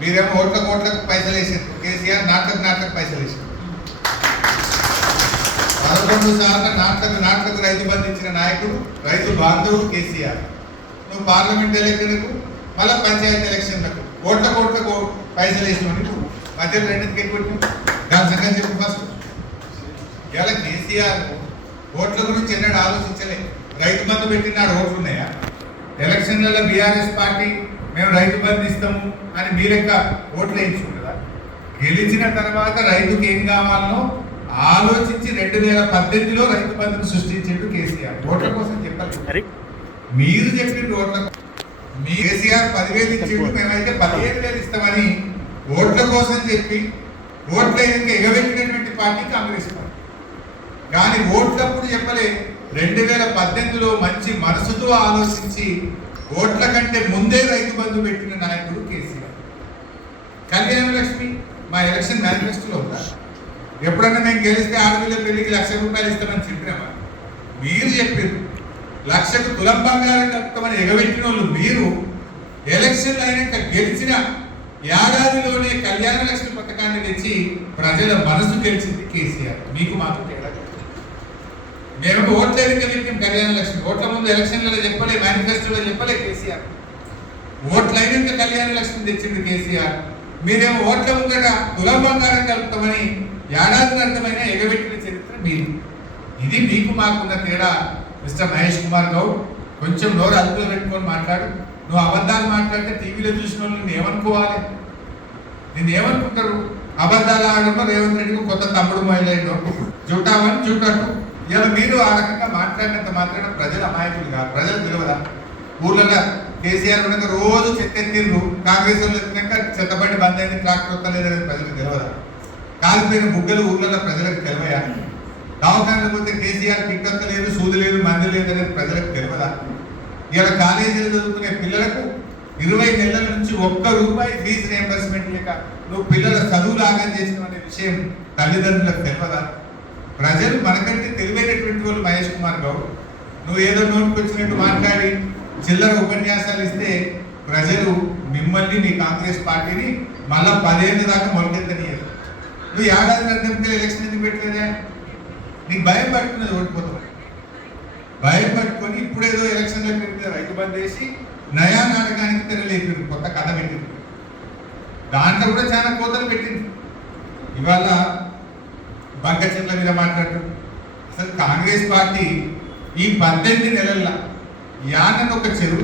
మీరేమో ఓట్లకు పైసలు వేసారు. కేసీఆర్ నాటకు పైసలు వేసారు. 11 సార్లు నాటకు రైతు బంధు ఇచ్చిన నాయకుడు, రైతు బాంధవుడు కేసీఆర్. నువ్వు పార్లమెంట్ ఎలక్షన్లకు మళ్ళీ పంచాయతీ ఎలక్షన్లకు ఓట్లకు పైసలు వేసినోడి నువ్వు మధ్యలో రెండింటికి ఎక్కువ దాని సంగతి చెప్పు. ఫస్ట్ ఇలా కేసీఆర్ ఓట్ల గురించి ఎన్నడూ ఆలోచించలే. రైతు బంధు పెట్టినాడు ఓట్లు ఉన్నాయా? ఎలక్షన్లలో బీఆర్ఎస్ పార్టీ మేము రైతు బంధు ఇస్తాము అని మీ లెక్క ఓట్లు వేయించుకుంటుందా? గెలిచిన తర్వాత రైతుకి ఏం కావాలనో ఆలోచించి 2018లో రైతు బంధును సృష్టించాడు కేసీఆర్. ఓట్ల కోసం చెప్పాలి. మీరు చెప్పిండు ఓట్ల మీ కేసీఆర్ 10,000 ఇచ్చిండు, మేమైతే 15,000 ఇస్తామని ఓట్ల కోసం చెప్పి ఓట్ల ఎగబెట్టినటువంటి పార్టీ కాంగ్రెస్ పార్టీ. కానీ ఓట్లప్పుడు చెప్పలే. 2018లో మంచి మనసుతో ఆలోచించి ఓట్ల కంటే ముందే రైతు బంధు పెట్టిన నాయకుడు కేసీఆర్. కళ్యాణ లక్ష్మి మా ఎలక్షన్ మేనిఫెస్టోలో ఉందా? ఎప్పుడన్నా మేము గెలిస్తే ఆడపిల్ల పెళ్లికి ₹1,00,000 ఇస్తామని చెప్పినామా? మీరు చెప్పారు. 1,00,000కు తులం బంగారం కలుపుతామని ఎగబెట్టిన వాళ్ళు మీరు. ఎలక్షన్లు అయినాక గెలిచిన ఏడాదిలోనే కళ్యాణ లక్ష్మి పథకాన్ని తెచ్చి ప్రజల మనసు గెలిచింది కేసీఆర్. మీకు మాకు తేడా. మేము ఓట్ల పెట్టాం కళ్యాణ లక్ష్మి. ఓట్ల ముందు ఎలక్షన్లలో చెప్పలే, మేనిఫెస్టోలో చెప్పలే కేసీఆర్. ఓట్లు అయినాక కళ్యాణ లక్ష్మి తెచ్చింది కేసీఆర్. మీరేమో ఓట్ల ముందట తులం బంగారం కలుపుతామని ఏడాది అర్థమైన ఎగబెట్టిన చరిత్ర మీరు. ఇది మీకు మాకున్న తేడా. మిస్టర్ మహేష్ కుమార్ గౌడ్, కొంచెం నోరు అదుపులో పెట్టుకొని మాట్లాడు. నువ్వు అబద్ధాలు మాట్లాడితే టీవీలో చూసిన వాళ్ళు నేను ఏమనుకోవాలి? నేను ఏమనుకుంటారు? అబద్ధాలు ఆడడంలో రేవంత్ రెడ్డికి కొత్త తమ్ముడు మొదలైందో చూటామని చూడటం. ఇలా మీరు ఆ రకంగా మాట్లాడినంత మాత్రాన ప్రజల అమాయకులు కాదు. ప్రజలు తెలియదా? ఊళ్ళలో కేసీఆర్ ఉండగా రోజు చెత్త ఎత్తిండ్రు, కాంగ్రెస్ వాళ్ళు ఎత్తినాక చెత్తబండి బంద్ అయింది, ట్రాక్టర్ వస్తలేదని ప్రజలకు తెలియదా? కాలిపోయిన బుగ్గలు ఊళ్ళలో ప్రజలకు తెలివయా? దవాఖానకు పోతే కేసీఆర్ కిట్టొత్త లేదు, సూది లేదు, మంది లేదు అనేది ప్రజలకు తెలియదా? ఇలా కాలేజీలు చదువుకునే పిల్లలకు 20 నెలల నుంచి ₹1 ఫీజు రియంబర్స్మెంట్ లేక నువ్వు పిల్లల చదువులు ఆగం చేసిన అనే విషయం తల్లిదండ్రులకు తెలియదా? ప్రజలు మనకంటే తెలివైనటువంటి వాళ్ళు. మహేష్ కుమార్ గౌడ్, నువ్వు ఏదో నోటుకు వచ్చినట్టు మాట్లాడి చిల్లర ఉపన్యాసాలు ఇస్తే ప్రజలు మిమ్మల్ని, మీ కాంగ్రెస్ పార్టీని మళ్ళా 10 ఏళ్ళ దాకా మొలకెత్తనియరు. నువ్వు ఏడాది అర్థంతో ఎలక్షన్ ఎందుకు పెట్టలేదా? నీకు భయం పట్టుకున్నది ఓడిపోతావు. భయం పట్టుకొని ఇప్పుడేదో ఎలక్షన్లో పెట్టిన రైతు బంద్ చేసి నయా నాటకానికి తెరలేపారు, కొత్త కథ పెట్టింది. దాంట్లో కూడా చాలా కోతలు పెట్టింది. ఇవాళ బంక చెట్ల మీద మాట్లాడుతూ అసలు కాంగ్రెస్ పార్టీ ఈ 18 నెలల్లో యానని ఒక చెరువు